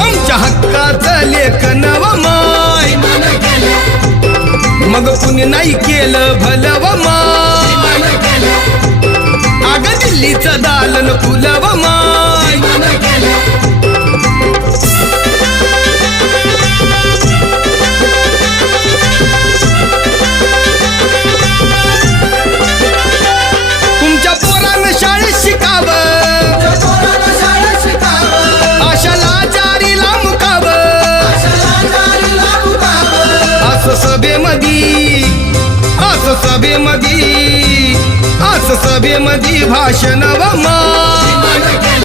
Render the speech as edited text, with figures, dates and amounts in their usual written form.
आमच्या हक्काचं लेखन व माय मग कुणी नाही केलं भलं व माय अग दिल्लीचं दालन फुलं व माय तुमच्या पोरानं शाळेत शिकावं आशाला जारीला मुकावं असं सभेमधी भाषण व माय